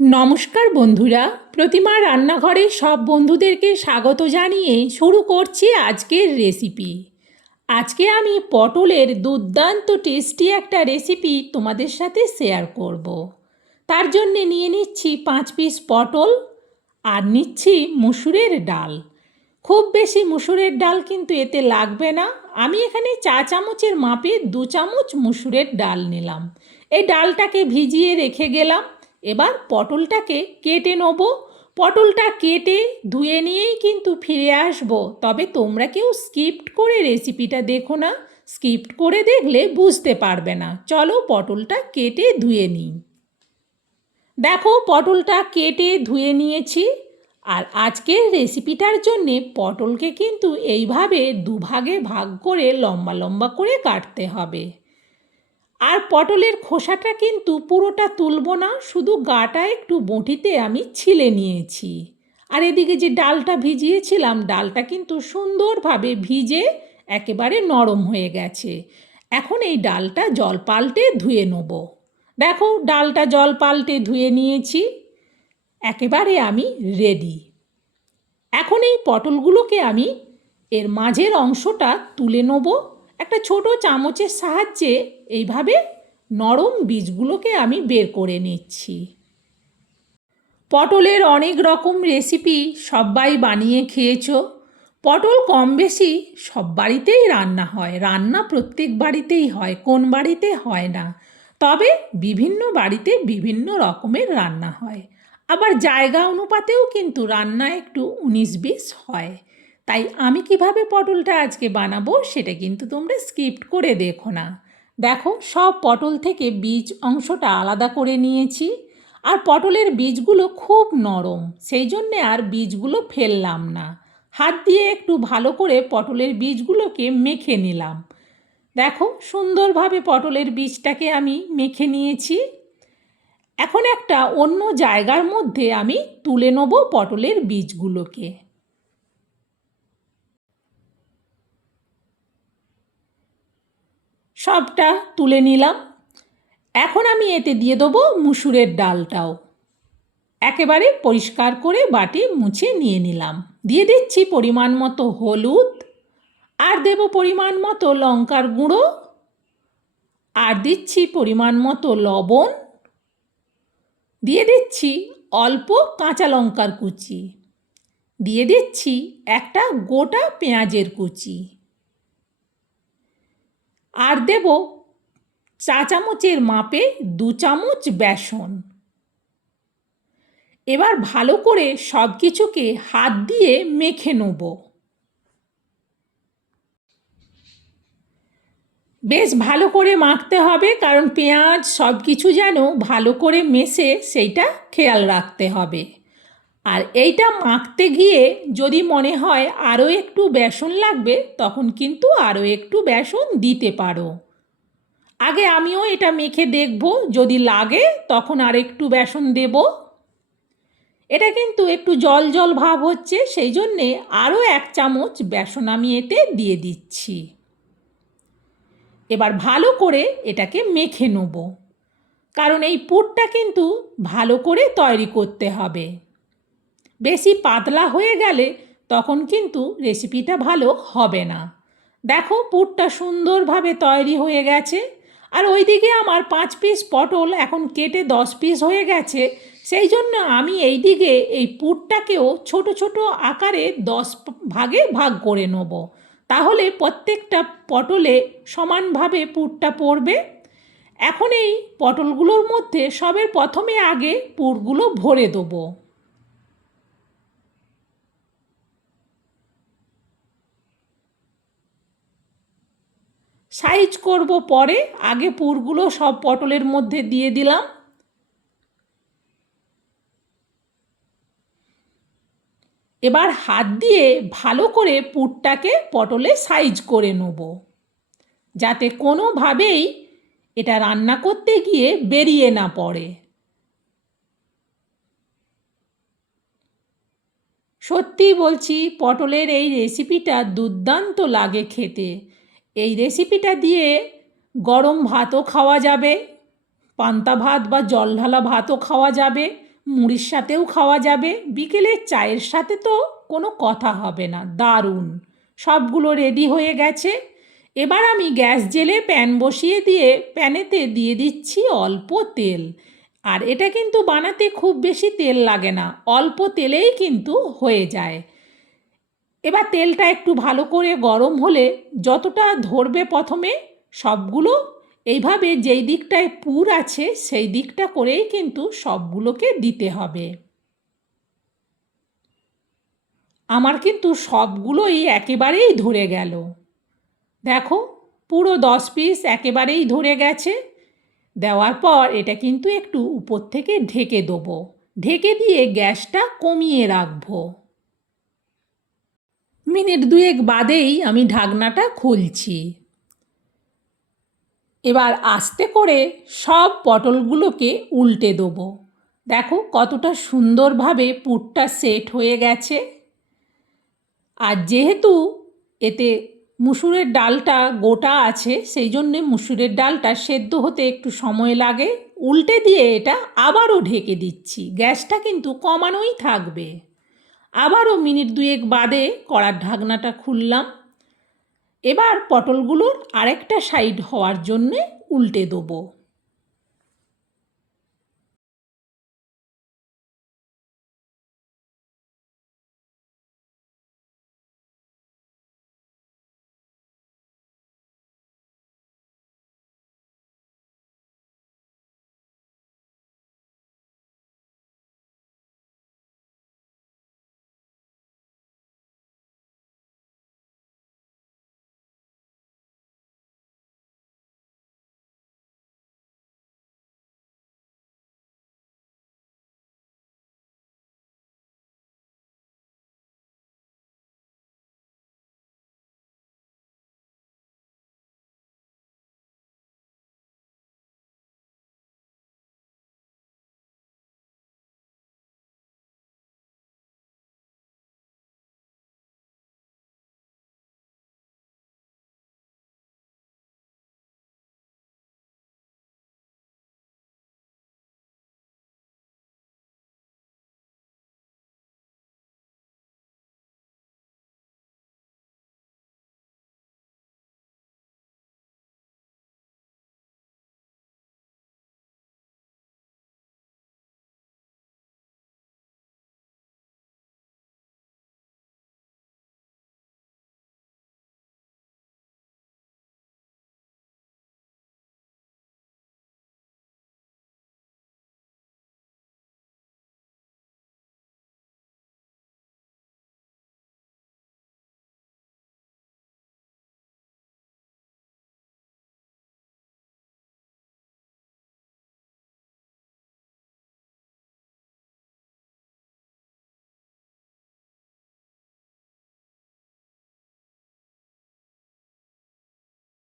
নমস্কার বন্ধুরা, প্রতিমা রান্নাঘরে সব বন্ধুদেরকে স্বাগত জানিয়ে শুরু করছি আজকের রেসিপি। আজকে আমি পটলের দুর্দান্ত টেস্টি একটা রেসিপি তোমাদের সাথে শেয়ার করব। তার জন্যে নিয়ে নিচ্ছি 5 পিস পটল আর নিচ্ছি মুসুরের ডাল। খুব বেশি মুসুরের ডাল কিন্তু এতে লাগবে না। আমি এখানে 4 চামচের মাপে 2 চামচ মুসুরের ডাল নিলাম। এই ডালটাকে ভিজিয়ে রেখে গেলাম। এবার পটলটাকে কেটে নেব। পটলটা কেটে ধুয়ে নিয়েই কিন্তু ফিরে আসব। তবে তোমরা কেউ স্কিপ্ট করে রেসিপিটা দেখো না, স্কিপ্ট করে দেখলে বুঝতে পারবে না। চলো পটলটা কেটে ধুয়ে নিই। দেখো পটলটা কেটে ধুয়ে নিয়েছি। আর আজকের রেসিপিটার জন্যে পটলকে কিন্তু এইভাবে দুভাগে ভাগ করে লম্বা লম্বা করে কাটতে হবে। আর পটলের খোসাটা কিন্তু পুরোটা তুলব না, শুধু গাটা একটু বঁটিতে আমি ছিলে নিয়েছি। আর এদিকে যে ডালটা ভিজিয়েছিলাম, ডালটা কিন্তু সুন্দরভাবে ভিজে একেবারে নরম হয়ে গেছে। এখন এই ডালটা জল পাল্টে ধুয়ে নেব। দেখো ডালটা জল পাল্টে ধুয়ে নিয়েছি, একেবারে আমি রেডি। এখন এই পটলগুলোকে আমি এর মাঝের অংশটা তুলে নেব। একটা ছোট চামচের সাহায্যে এইভাবে নরম বীজগুলোকে আমি বের করে নিচ্ছি। পটলের অনেক রকম রেসিপি সবাই বানিয়ে খেয়েছো। পটল কম বেশি সব বাড়িতেই রান্না হয়, রান্না প্রত্যেক বাড়িতেই হয়, কোন বাড়িতে হয় না। তবে বিভিন্ন বাড়িতে বিভিন্ন রকমের রান্না হয়। আবার জায়গা অনুপাতেও কিন্তু রান্না একটু 19-20 হয়। তাই আমি কিভাবে পটলটা আজকে বানাবো সেটা কিন্তু তোমরা স্কিপ্ট করে দেখো না। দেখো সব পটল থেকে বীজ অংশটা আলাদা করে নিয়েছি। আর পটলের বীজগুলো খুব নরম, সেই জন্যে আর বীজগুলো ফেললাম না। হাত দিয়ে একটু ভালো করে পটলের বীজগুলোকে মেখে নিলাম। দেখো সুন্দরভাবে পটলের বীজটাকে আমি মেখে নিয়েছি। এখন একটা অন্য জায়গার মধ্যে আমি তুলে নেব পটলের বীজগুলোকে। সবটা তুলে নিলাম। এখন আমি এতে দিয়ে দেবো মুসুরের ডালটাও। একেবারে পরিষ্কার করে বাটি মুছে নিয়ে নিলাম। দিয়ে দিচ্ছি পরিমাণ মতো হলুদ, আর দেব পরিমাণ মতো লঙ্কার গুঁড়ো, আর দিচ্ছি পরিমাণ মতো লবণ, দিয়ে দিচ্ছি অল্প কাঁচা লঙ্কার কুচি, দিয়ে দিচ্ছি একটা গোটা পেঁয়াজের কুচি, আর দেব 4 চামচের মাপে 2 চামচ বেসন। এবার ভালো করে সব কিছুকে হাত দিয়ে মেখে নেব। বেশ ভালো করে মাখতে হবে, কারণ পেঁয়াজ সব কিছু যেন ভালো করে মেশে সেইটা খেয়াল রাখতে হবে। আর এইটা মাখতে গিয়ে যদি মনে হয় আরও একটু বেসন লাগবে, তখন কিন্তু আরও একটু বেসন দিতে পারো। আগে আমিও এটা মেখে দেখব, যদি লাগে তখন আর একটু বেসন দেব। এটা কিন্তু একটু জল জল ভাব হচ্ছে, সেই জন্যে আরও 1 চামচ বেসন আমি এতে দিয়ে দিচ্ছি। এবার ভালো করে এটাকে মেখে নেব, কারণ এই পুরটা কিন্তু ভালো করে তৈরি করতে হবে। বেশি পাতলা হয়ে গেলে তখন কিন্তু রেসিপিটা ভালো হবে না। দেখো পুরটা সুন্দরভাবে তৈরি হয়ে গেছে। আর ওইদিকে আমার 5 পিস পটল এখন কেটে 10 পিস হয়ে গেছে। সেই জন্য আমি এই দিকে এই পুরটাকেও ছোট ছোট আকারে 10 ভাগে ভাগ করে নেব। তাহলে প্রত্যেকটা পটলে সমানভাবে পুরটা পড়বে। এখন এই পটলগুলোর মধ্যে সবের প্রথমে আগে পুরগুলো ভরে দেবো। সাইজ করব পরে, আগে পুরগুলো সব পটলের মধ্যে দিয়ে দিলাম। এবার হাত দিয়ে ভালো করে পুরটাকে পটলে সাইজ করে নেব, যাতে কোনোভাবেই এটা রান্না করতে গিয়ে বেরিয়ে না পড়ে। সত্যি বলছি, পটলের এই রেসিপিটা দুর্দান্ত লাগে খেতে। এই রেসিপিটা দিয়ে গরম ভাতও খাওয়া যাবে, পান্তা ভাত বা জল ঢালা ভাতও খাওয়া যাবে, মুড়ির সাথেও খাওয়া যাবে, বিকেলের চায়ের সাথে তো কোনো কথা হবে না, দারুণ। সবগুলো রেডি হয়ে গেছে। এবার আমি গ্যাস জেলে প্যান বসিয়ে দিয়ে প্যানেতে দিয়ে দিচ্ছি অল্প তেল। আর এটা কিন্তু বানাতে খুব বেশি তেল লাগে না, অল্প তেলেই কিন্তু হয়ে যায়। এবার তেলটা একটু ভালো করে গরম হলে যতটা ধরবে প্রথমে সবগুলো এইভাবে যেই দিকটায় পুর আছে সেই দিকটা করেই কিন্তু সবগুলোকে দিতে হবে। আমার কিন্তু সবগুলোই একেবারেই ধরে গেল, দেখো পুরো 10 পিস একেবারেই ধরে গেছে। দেওয়ার পর এটা কিন্তু একটু উপর থেকে ঢেকে দেবো, ঢেকে দিয়ে গ্যাসটা কমিয়ে রাখবো। মিনিট দুয়েক বাদেই আমি ঢাকনাটা খুলছি। এবার আস্তে করে সব পটলগুলোকে উল্টে দেবো। দেখো কতটা সুন্দরভাবে পুরটা সেট হয়ে গেছে। আর যেহেতু এতে মুসুরের ডালটা গোটা আছে সেই জন্যে মুসুরের ডালটা সেদ্ধ হতে একটু সময় লাগে। উল্টে দিয়ে এটা আবারও ঢেকে দিচ্ছি, গ্যাসটা কিন্তু কমানোই থাকবে। আবারও মিনিট দুয়েক বাদে কড়ার ঢাকনাটা খুললাম। এবার পটলগুলোর আরেকটা সাইড হওয়ার জন্যে উল্টে দেবো।